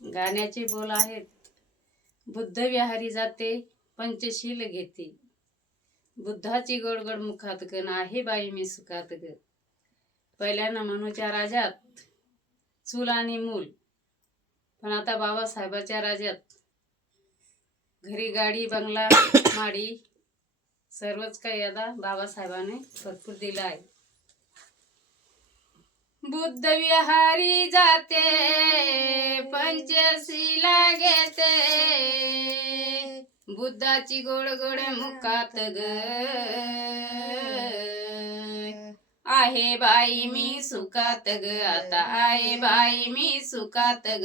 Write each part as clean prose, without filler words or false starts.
गाण्याचे बोल आहेत. बुद्ध विहारी जाते पंचशील घेते, बुद्धाची गोडगोड मुखात ग, नाही बाई मी सुखात ग. पहिल्यानं मनूच्या राजात चूल आणि मूल, पण आता बाबासाहेबाच्या राज्यात घरी गाडी बंगला माडी सर्वच काही आता बाबासाहेबाने भरपूर दिलं आहे. बुद्ध विहारी जाते पंचशीला घेते, बुद्धाची गोड गोड मुखात ग, आहे बाई मी सुखात ग, आता आहे बाई मी सुखात ग,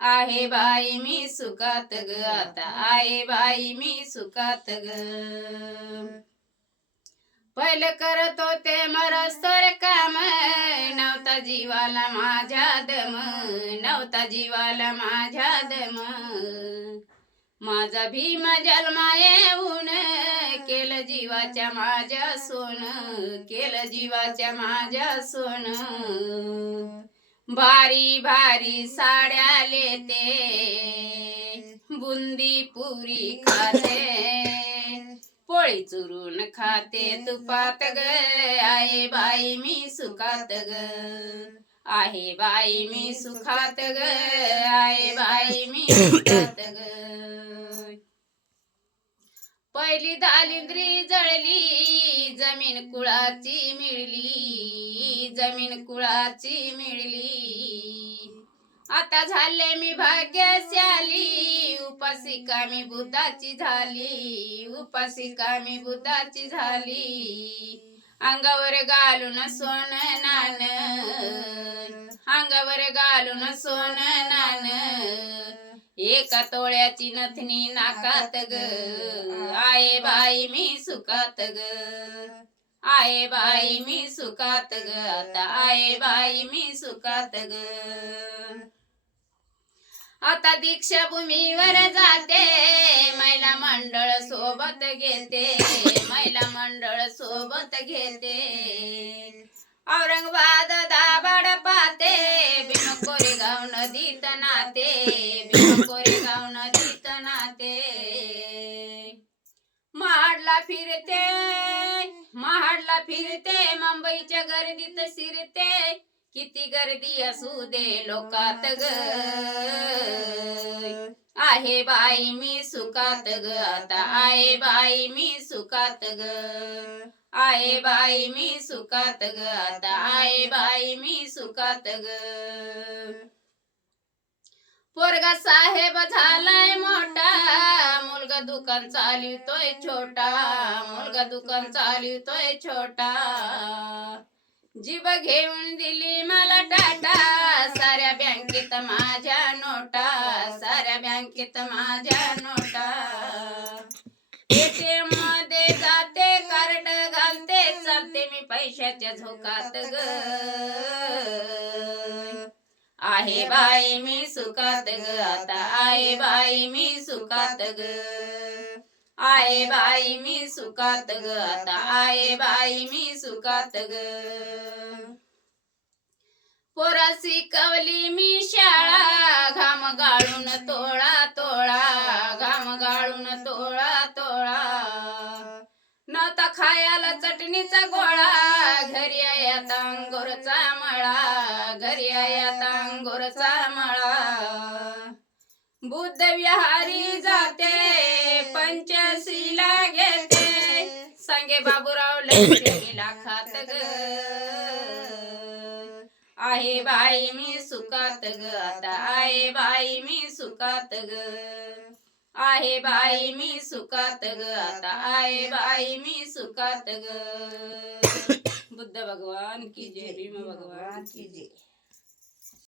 आहे बाई मी सुखात ग, आता आहे बाई मी सुखात ग. पहिले करत होते मरस्तर काम, नव्हता जीवाला माझ्या दम, नव्हता जीवाला माझ्या दम. माझा भीम जन्मा येऊन केलं जीवाच्या माझ्या सोन, केलं जीवाच्या माझ्या सोन. भारी भारी साड्या लेते, बुंदी पुरी खाते, पोळी चुरून खाते तुपात ग, आहे बाई मी सुखात ग, आहे बाई मी सुखात ग, आहे बाई मी सुखात ग. पहिली दालिंद्री जळली, जमीन कुळाची मिळली, जमीन कुळाची मिळली. आता झाले मी भाग्यशाली, उपासिका मी बुद्धाची झाली, उपासिका मी बुद्धाची झाली. अंगावर घालून सोन नान, अंगावर घालून सोन नान, एका तोळ्याची नथनी नाकात ग, आहे बाई मी सुखात ग, आहे बाई मी सुखात ग, आता आहे बाई मी सुखात ग. आता दीक्षाभूमीवर जाते, महिला मंडळ सोबत घेते, महिला मंडळ सोबत घेते. औरंगाबाद दाभाड पाते, भीम कोरेगाव नदीत नाते, भीम कोरेगाव नदीत नाते. महाडला फिरते, महाडला फिरते, मुंबईच्या गर्दीत शिरते, किती गर्दी असू दे लोकात ग, आहे बाई मी सुखात ग, आता आहे बाई मी सुखात ग, आहे बाई मी सुखात ग, आता आहे बाई मी सुखात ग. पोरगा साहेब झालाय मोठा, मुलगा दुकान चालवतोय छोटा, मुलगा दुकान चालवतोय छोटा. जीभ घेऊन दिली मला टाटा, साऱ्या बँकेत माझ्या नोटा, साऱ्या बँकेत माझ्या नोटा. ATM मध्ये जाते कार्ड घालते, चालते मी पैशाच्या झोकात ग, आहे बाई मी सुखात ग, आता आहे बाई मी सुखात ग, आहे बाई मी सुखात ग, आता आहे बाई मी सुखात ग. पोरा शिकवली मी शाळा, घाम गाळून तोळा तोळा, घाम गाळून तोळा तोळा. नव्हता खायला चटणीचा गोळा, घरी आयात अंगोरचा मळा, घरी आयात अंगोरचा मळा. बुद्ध विहारी जाते पंचशीला घेते, सांगे बाबूराव लक्ष्मीला खात ग, आहे बाई मी सुखात ग, आता आहे बाई मी सुखात ग, आहे बाई मी सुखात ग, आता आहे बाई मी सुखात ग. बुद्ध भगवान की जय, भीम भगवान की जय.